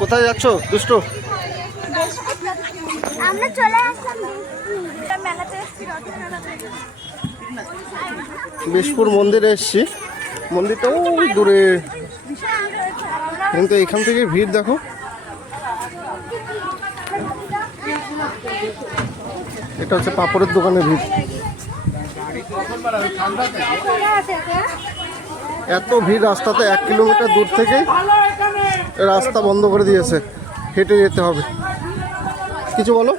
কোথায় যাচ্ছ দুষ্টু? আমরা চলে আসলাম মেলাতে, বেশপুর মন্দিরে এসছি। মন্দিরটা ওই দূরে, কিন্তু এখান থেকে ভিড় দেখো। এটা হচ্ছে পাপড়ের দোকানে ভিড়। এত ভিড় রাস্তাতে, 1 কিলোমিটার দূর থেকে রাস্তা বন্ধ করে দিয়েছে, হেঁটে যেতে হবে। কিছু বলো।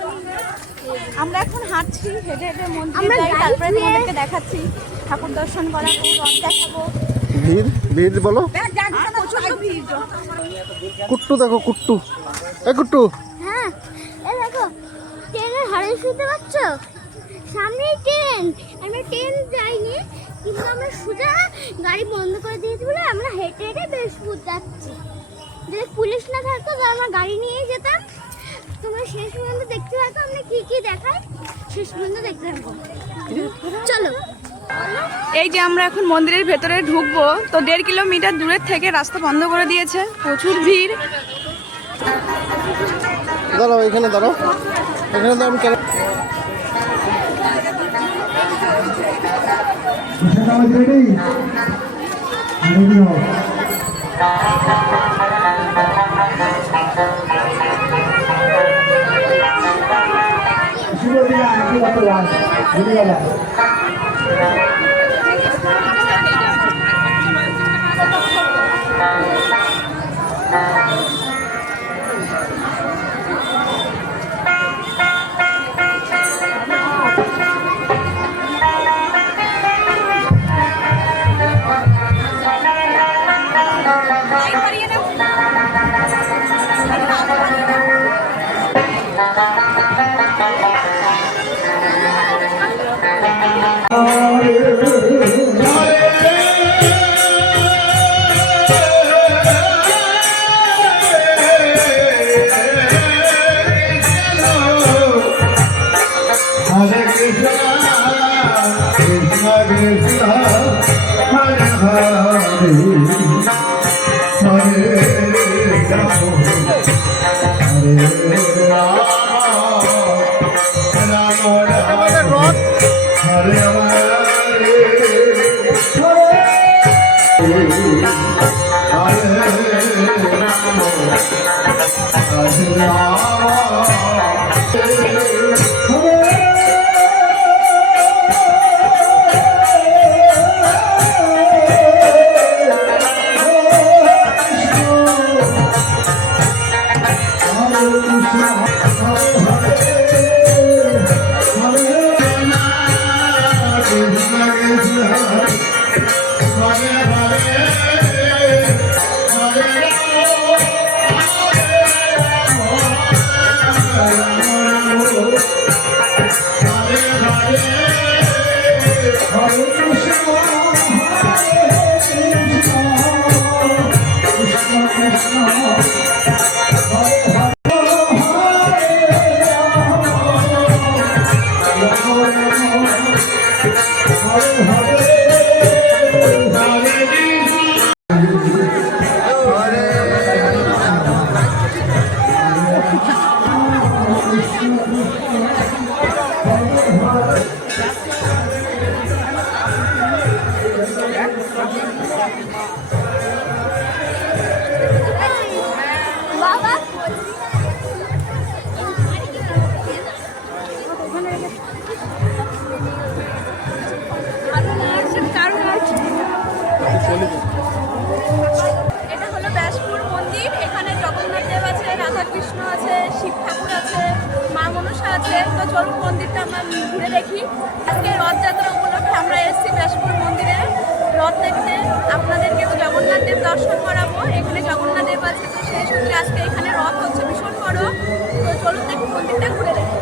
আমরা এখন হাঁটছি, হেঁটে হেঁটে মন্দিরে যাই, তারপরে তোমাদেরকে দেখাচ্ছি ঠাকুর দর্শন করাবো, রথ দেখাবো। ভিড় ভিড় বলো। কুট্টু দেখো, কুট্টু, এই কুট্টু। হ্যাঁ, এই দেখো ট্রেনের হাড়ি শুনতে পাচ্ছ? সামনেই ট্রেন। আমরা ট্রেন যাইনি, কিন্তু আমরা সোজা গাড়ি বন্ধ করে দিয়েছি বলে আমরা হেঁটে হেঁটে বেশপুর যাচ্ছি। যদি পুলিশ না থাকতো তাহলে আমরা গাড়ি নিয়েই যেতাম। তোমরা শেষ পর্যন্ত দেখতে থাকো, আমরা কি কি দেখাই শেষ পর্যন্ত দেখতে থাকো। চলো। এই যে আমরা এখন মন্দিরের ভেতরে ঢুকবো, তো 1.5 কিলোমিটার দূরের থেকে রাস্তা বন্ধ করে দিয়েছে, প্রচুর ভিড়। দাঁড়াও, এখানে দাঁড়াও, এখানে দাঁড়াও। আমি কেন এটা হলো বেশপুর মন্দির। এখানে জগন্নাথ দেব আছে, রাধা কৃষ্ণ আছে, শিব ঠাকুর আছে, মা মনসা আছে। তো চলুন মন্দিরটা আমরা ঘুরে দেখি। আজকে রথযাত্রা উপলক্ষে আমরা এসেছি বেশপুর মন্দিরে রথ দেখতে। আপনাদেরকেও জগন্নাথ দেব দর্শন করাবো। এখানে জগন্নাথ দেব আছে, তো সেই সূত্রে আজকে এখানে রথ হচ্ছে ভীষণ বড়। তো চলুন দেখি মন্দিরটা ঘুরে দেখি।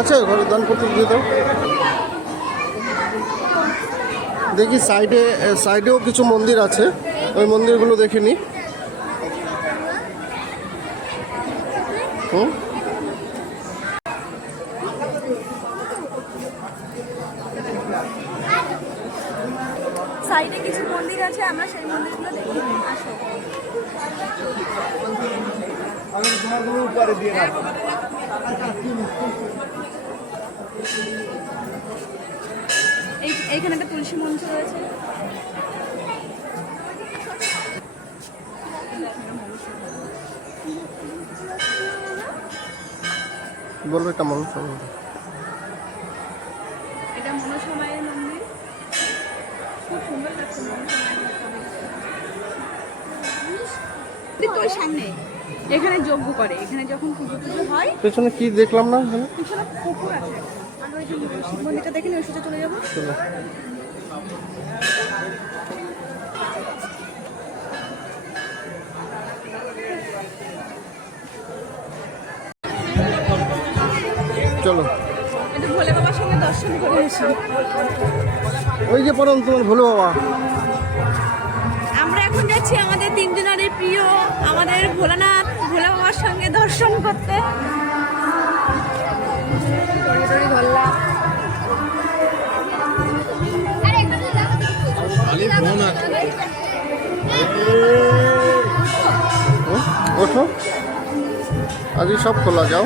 আছে ঘরে দান করতে দিয়ে দাও। দেখি সাইডেও কিছু মন্দির আছে, ওই মন্দিরগুলো দেখে নি। হুম, সাইডে কিছু মন্দির আছে, আমরা সেই মন্দিরগুলো দেখি। আসো। এইখানে একটা তুলসী মঞ্চ রয়েছে। বলবো এটা মানুষ এটা মনসা মায়ের মন্দির, খুব সুন্দর লাগছে তোর সামনে। এখানে যজ্ঞ করে, এখানে যখন পুজো টুজো হয়। পেছনে কি দেখলাম না এখানে? পিছনে পুকুর আছে। আমরা ওই যে শিব মন্দিরটা দেখে ওই সোজা চলে যাবো। চলো। চলো, এটা ভোলে বাবার সঙ্গে দর্শন করে এসি। ওই যে পরম তোমার ভোলে বাবা। আমরা এখন যাচ্ছি আমাদের তিনজনের প্রিয় আমাদের ভোলানাথ ভোলে বাবার সঙ্গে দর্শন করতে। ওঠো, আজই সব খোলা, যাও।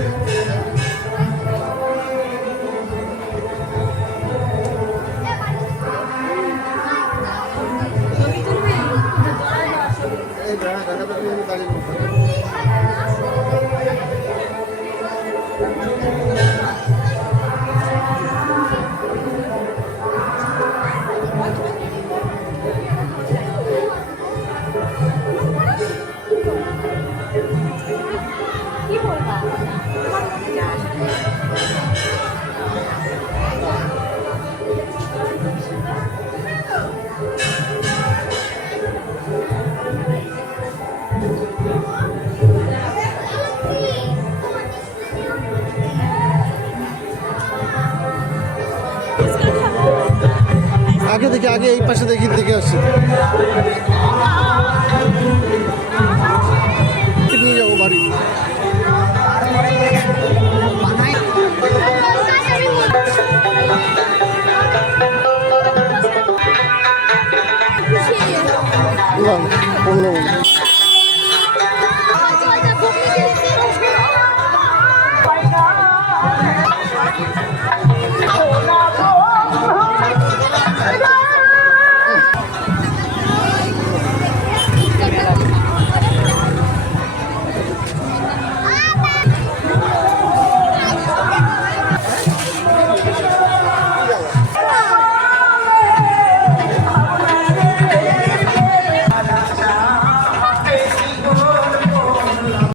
কি বলবা? আগে দেখি, আগে এই পাশে দেখি, দেখে আসছি।